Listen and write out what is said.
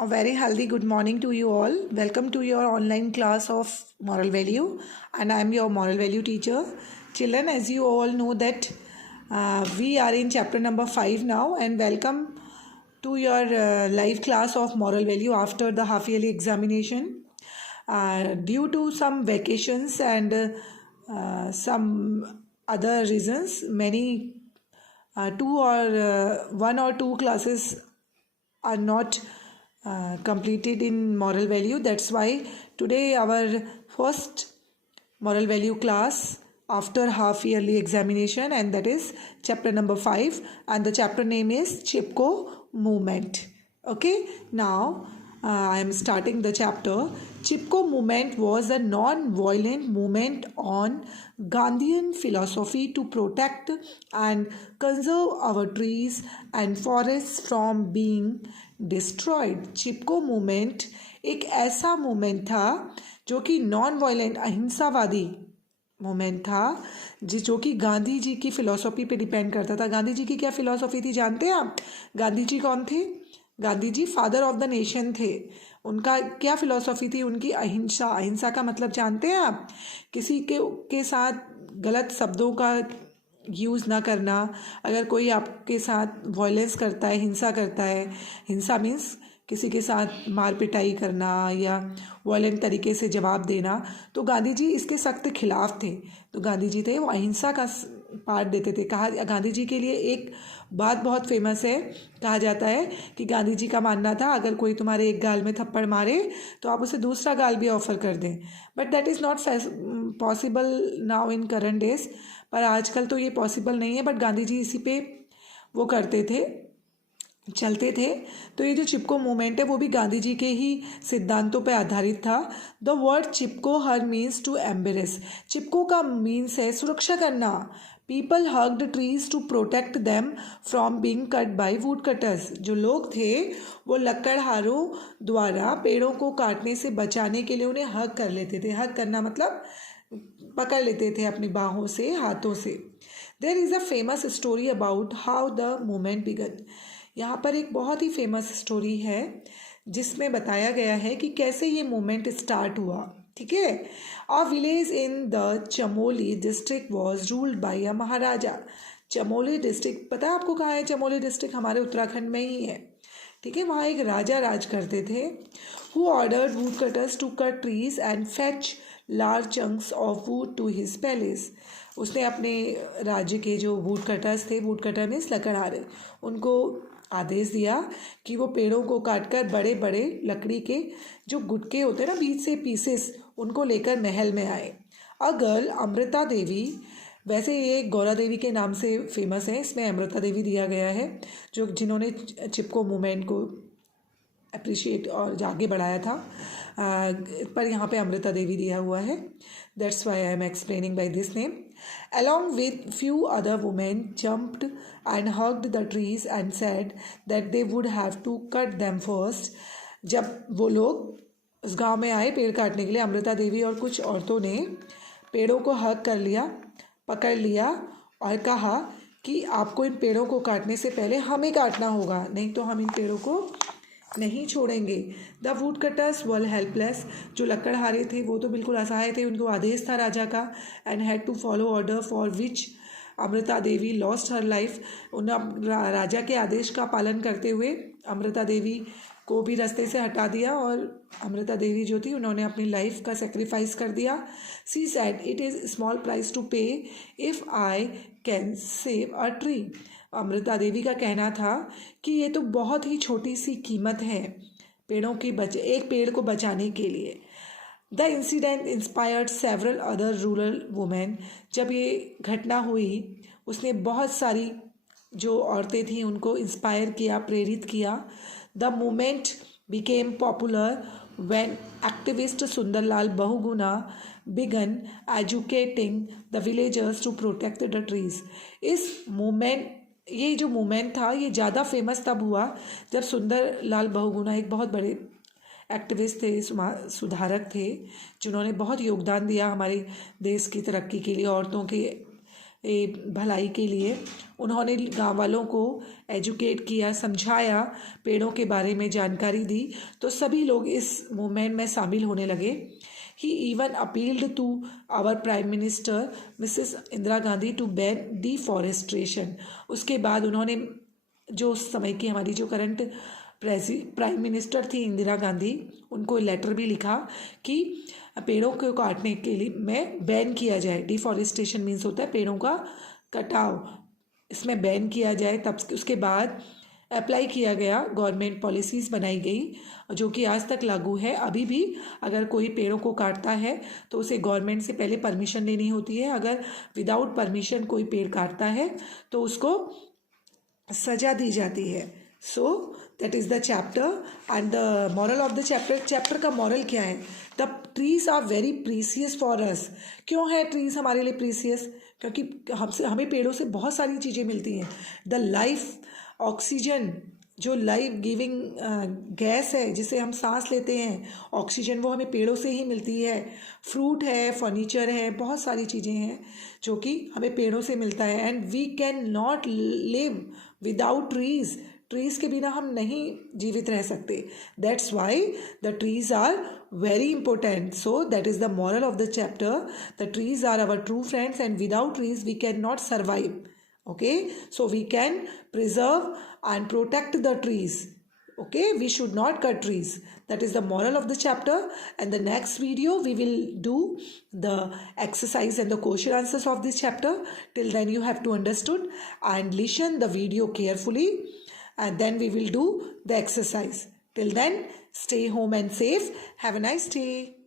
A very healthy good morning to you all. Welcome to your online class of moral value, and I am your moral value teacher. Children, as you all know that we are in chapter number 5 now, and welcome to your live class of moral value after the half yearly examination. Due to some vacations and some other reasons, many one or two classes are not completed in moral value. That's why today our first moral value class after half yearly examination, and that is chapter number 5, and the chapter name is Chipko movement. Okay, now I am starting the chapter. Chipko movement was a non-violent movement on Gandhian philosophy to protect and conserve our trees and forests from being destroyed. Chipko movement एक ऐसा movement था जो कि non violent अहिंसावादी movement था जो कि गांधी जी की philosophy पे डिपेंड करता था। गांधी जी की क्या फ़िलॉसफी थी जानते हैं आप? गांधी जी कौन थे? Gandhi ji father of the nation थे। उनका क्या फ़िलॉसफी थी? उनकी अहिंसा। अहिंसा का मतलब जानते हैं आप? किसी के साथ गलत शब्दों का यूज़ ना करना। अगर कोई आपके साथ वायलेंस करता है, हिंसा करता है, हिंसा मीन्स किसी के साथ मार पिटाई करना या वायलेंट तरीके से जवाब देना, तो गांधी जी इसके सख्त खिलाफ थे। तो गांधी जी थे वो अहिंसा का पार्ट देते थे। कहा गांधी जी के लिए एक बात बहुत फेमस है, कहा जाता है कि गांधी जी का मानना था अगर कोई तुम्हारे एक गाल में थप्पड़ मारे तो आप उसे दूसरा गाल भी ऑफर कर दें। But that is not possible now in current days, पर आजकल तो ये पॉसिबल नहीं है। बट गांधी जी इसी पे वो करते थे, चलते थे। तो ये जो चिपको मूवमेंट है वो भी गांधी जी के ही सिद्धांतों पर आधारित था। The word Chipko here means to embrace. Chipko का मीन्स है सुरक्षा करना। People hugged trees to protect them from being cut by wood cutters. जो लोग थे वो लकड़हारों द्वारा पेड़ों को काटने से बचाने के लिए उन्हें हग कर लेते थे। हग करना मतलब पकड़ लेते थे अपनी बाहों से, हाथों से। There is a famous story about how the movement began. यहाँ पर एक बहुत ही फेमस स्टोरी है जिसमें बताया गया है कि कैसे ये मूवमेंट स्टार्ट हुआ। ठीक है। A village in the Chamoli district was ruled by a Maharaja. Chamoli district पता है आपको कहाँ है? चमोली डिस्ट्रिक्ट हमारे उत्तराखंड में ही है। ठीक है। वहाँ एक राजा राज करते थे। Who ordered wood cutters to cut trees and fetch large chunks of wood to his palace. उसने अपने राज्य के जो वुड कटर्स थे, वुड कटर मीन्स लकड़हारे, उनको आदेश दिया कि वो पेड़ों को काटकर बड़े बड़े लकड़ी के जो गुटके होते हैं ना, बीच से पीसेस, उनको लेकर महल में आए। अ गर्ल अमृता देवी, वैसे ये गौरा देवी के नाम से फेमस है, इसमें अमृता देवी दिया गया है जो जिन्होंने चिपको मूवमेंट को अप्रिशिएट और आगे बढ़ाया था। पर यहाँ पे अमृता देवी दिया हुआ है। That's why I am explaining by this name. Along with few other women jumped and hugged the trees and said that they would have to cut them first. जब वो लोग उस गांव में आए पेड़ काटने के लिए, अमृता देवी और कुछ औरतों ने पेड़ों को हग कर लिया, पकड़ लिया और कहा कि आपको इन पेड़ों को काटने से पहले हमें काटना होगा, नहीं तो हम इन पेड़ों को नहीं छोड़ेंगे। The wood cutters were helpless. जो लकड़हारे थे वो तो बिल्कुल असहाय थे। उनको आदेश था राजा का, and had to follow order for which Amrita Devi lost her life. उन राजा के आदेश का पालन करते हुए अमृता देवी को भी रास्ते से हटा दिया, और अमृता देवी जो थी उन्होंने अपनी लाइफ का सेक्रीफाइस कर दिया। She said it is small price to pay if I can save a tree. Amrita Devi का कहना था कि ये तो बहुत ही छोटी सी कीमत है पेड़ों की एक पेड़ को बचाने के लिए। The incident inspired several other rural women. जब ये घटना हुई उसने बहुत सारी जो औरतें थीं उनको इंस्पायर किया, प्रेरित किया। The movement became popular when activist Sundarlal Bahuguna began educating the villagers to protect the trees. इस मूवमेंट ये जो मूवमेंट था ये ज़्यादा फेमस तब हुआ जब सुंदरलाल बहुगुणा एक बहुत बड़े एक्टिविस्ट थे, सुधारक थे, जिन्होंने बहुत योगदान दिया हमारे देश की तरक्की के लिए, औरतों के भलाई के लिए। उन्होंने गांव वालों को एजुकेट किया, समझाया, पेड़ों के बारे में जानकारी दी, तो सभी लोग इस मूवमेंट में शामिल होने लगे। He even appealed to our prime minister Mrs Indira Gandhi to ban deforestation. उसके बाद उन्होंने जो उस समय की हमारी जो करंट प्राइम मिनिस्टर थी इंदिरा गांधी, उनको लेटर भी लिखा कि पेड़ों को काटने के लिए में बैन किया जाए। डिफॉरेस्टेशन मीन्स होता है पेड़ों का कटाव, इसमें बैन किया जाए। तब उसके बाद अप्लाई किया गया, गवर्नमेंट पॉलिसीज़ बनाई गई जो कि आज तक लागू है। अभी भी अगर कोई पेड़ों को काटता है तो उसे गवर्नमेंट से पहले परमिशन लेनी होती है। अगर विदाउट परमिशन कोई पेड़ काटता है तो उसको सजा दी जाती है। So that is the chapter and the moral of the chapter का मॉरल क्या है? The trees are very precious for us. क्यों है ट्रीज हमारे लिए प्रीसियस? क्योंकि हमें पेड़ों से बहुत सारी चीज़ें मिलती हैं। द लाइफ ऑक्सीजन, जो लाइफ गिविंग गैस है जिसे हम सांस लेते हैं, ऑक्सीजन, वो हमें पेड़ों से ही मिलती है। फ्रूट है, फर्नीचर है, बहुत सारी चीज़ें हैं जो कि हमें पेड़ों से मिलता है। And we can not live without trees. Trees के बिना हम नहीं जीवित रह सकते। That's why the trees are very important. So that is the moral of the chapter. The trees are our true friends and without trees we can not survive. Okay, so we can preserve and protect the trees. Okay, we should not cut trees. That is the moral of the chapter. And the next video we will do the exercise and the question answers of this chapter. Till then you have to understood and listen the video carefully, and then we will do the exercise. Till then, stay home and safe. Have a nice day.